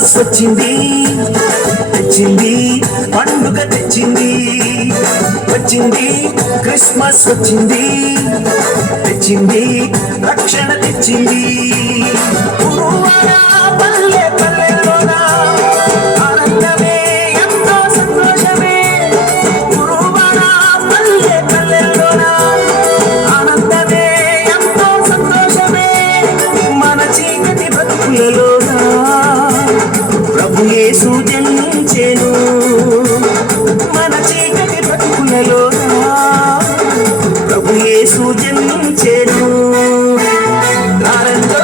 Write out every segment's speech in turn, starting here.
Christmas వచ్చింది తెచ్చింది పండుగ తెచ్చింది వచ్చింది క్రిస్మస్ వచ్చింది తెచ్చింది రక్షణ తెచ్చింది పల్లె పల్లెలోన ఆనందమే ఎంతో సంతోషమే గురువాడ పల్లె పల్లెలోన ఆనందమే ఎంతో సంతోషమే మన చీకటి బ్రతుకులలోన ప్రభు యేసు జన్మించెను మన చీకటి బ్రతుకులలోన ప్రభు యేసు జన్మించెను రారండో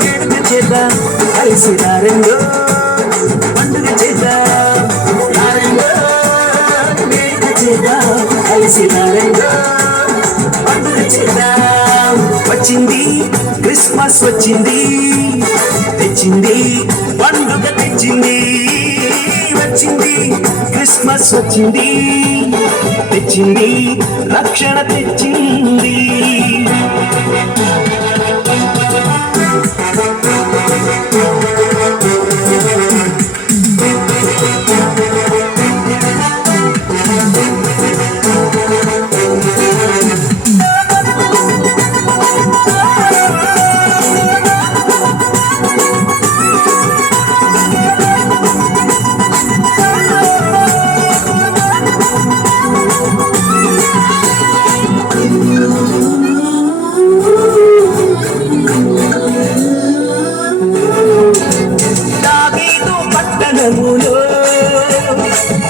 వేడుక చేద్దాం కలిసి రారండో పండుగ చేద్దాం రారండో వేడుక చేద్దాం కలిసి రారండో పండుగ చేద్దాం వచ్చింది క్రిస్మస్ వచ్చింది తెచ్చింది పండుగ తెచ్చింది వచ్చింది క్రిస్మస్ వచ్చింది తెచ్చింది రక్షణ తెచ్చింది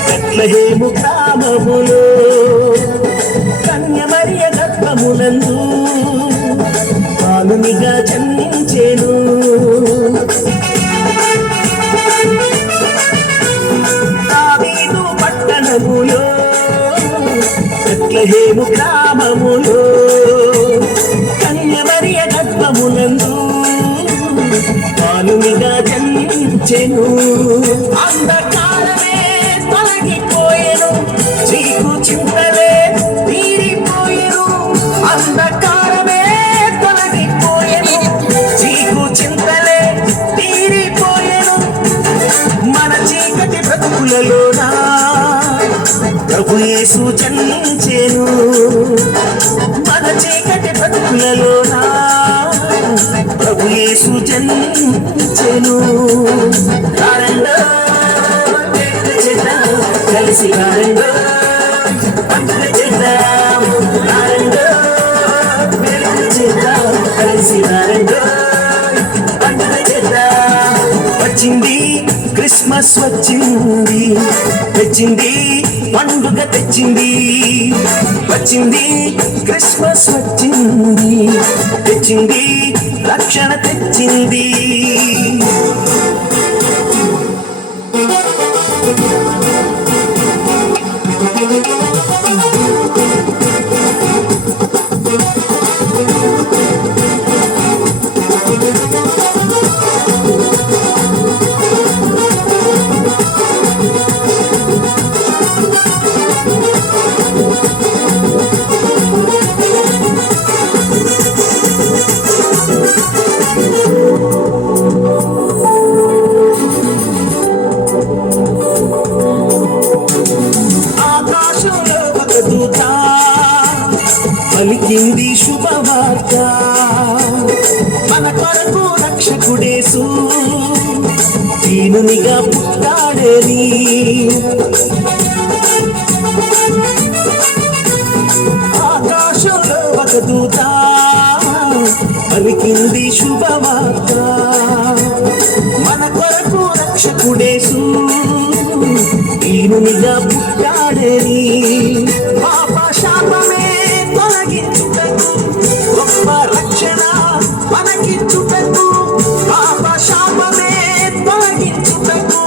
బెత్లెహేము గ్రామములో కన్య మరియ గర్భమునందు బాలునిగా జన్మించెను దావీదు పట్టణములో బెత్లెహేము గ్రామములో కన్య మరియ గర్భమునందు బాలునిగా జన్మించెను అంధకారమే తొలగిపోయెను చీకు చింతలే తీరిపోయెను అంధకారమే తొలగిపోయెను చీకు చింతలే తీరిపోయెను మన చీకటి బ్రతుకులలోన ప్రభు యేసు జన్మించెను మన చీకటి బ్రతుకులలోన ప్రభు యేసు జన్మించెను రారండో కలిసి రారండో పండుగ చేద్దాం రారండో వేడుక చేద్దాం కలిసి రారండో పండుగ చేద్దాం వచ్చింది క్రిస్మస్ వచ్చింది తెచ్చింది పండుగ తెచ్చింది వచ్చింది క్రిస్మస్ వచ్చింది తెచ్చింది రక్షణ తెచ్చింది పలికింది శుభవార్త మన కొరకు రక్షకుడేసు దీనునిగా పుట్టాడని ఆకాశంలో ఒక దూత పలికింది శుభవార్త మన కొరకు రక్షకుడేసు దీనునిగా పుట్టాడని పాప శాపమే తొలగించుటకు గొప్ప రక్షణ మనకిచ్చుటకు పాప శాపమే తొలగించుటకు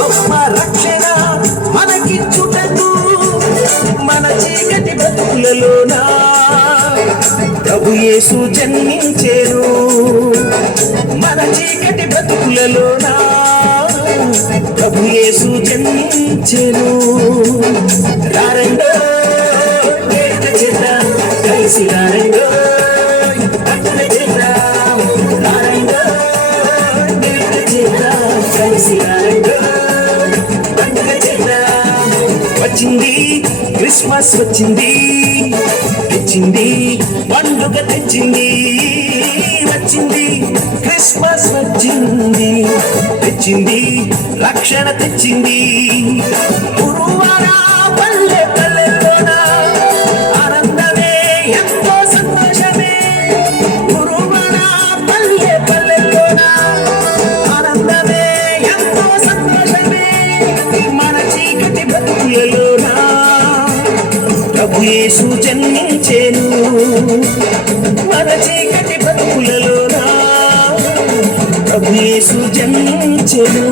గొప్ప రక్షణ మనకిచ్చుటకు మన చీకటి బ్రతుకులలోన ప్రభు యేసు జన్మించెను మన చీకటి బ్రతుకులలోన ప్రభు యేసు జన్మించెను రారండో వేడుక చేద్దాం కలిసి రారండో పండుగ చేద్దాం రారండో వేడుక చేద్దాం కలిసి రంగో పండుగ చేద్దాం. వచ్చింది క్రిస్మస్ వచ్చింది, తెచ్చింది పండుగ తెచ్చింది. వచ్చింది క్రిస్మస్ వచ్చింది, తెచ్చింది రక్షణ తెచ్చింది. గురువారా పల్లె పల్లెల్లోన ఆనందమే ఎంతో సంతోషమే. గురువారా పల్లె పల్లెల్లోన ఆనందమే ఎంతో సంతోషమే. మన చీకటి బ్రతుకులలోన ప్రభు యేసు జన్మించెను. మన చీకటి బ్రతుకులలోన ప్రభు యేసు జన్మించెను.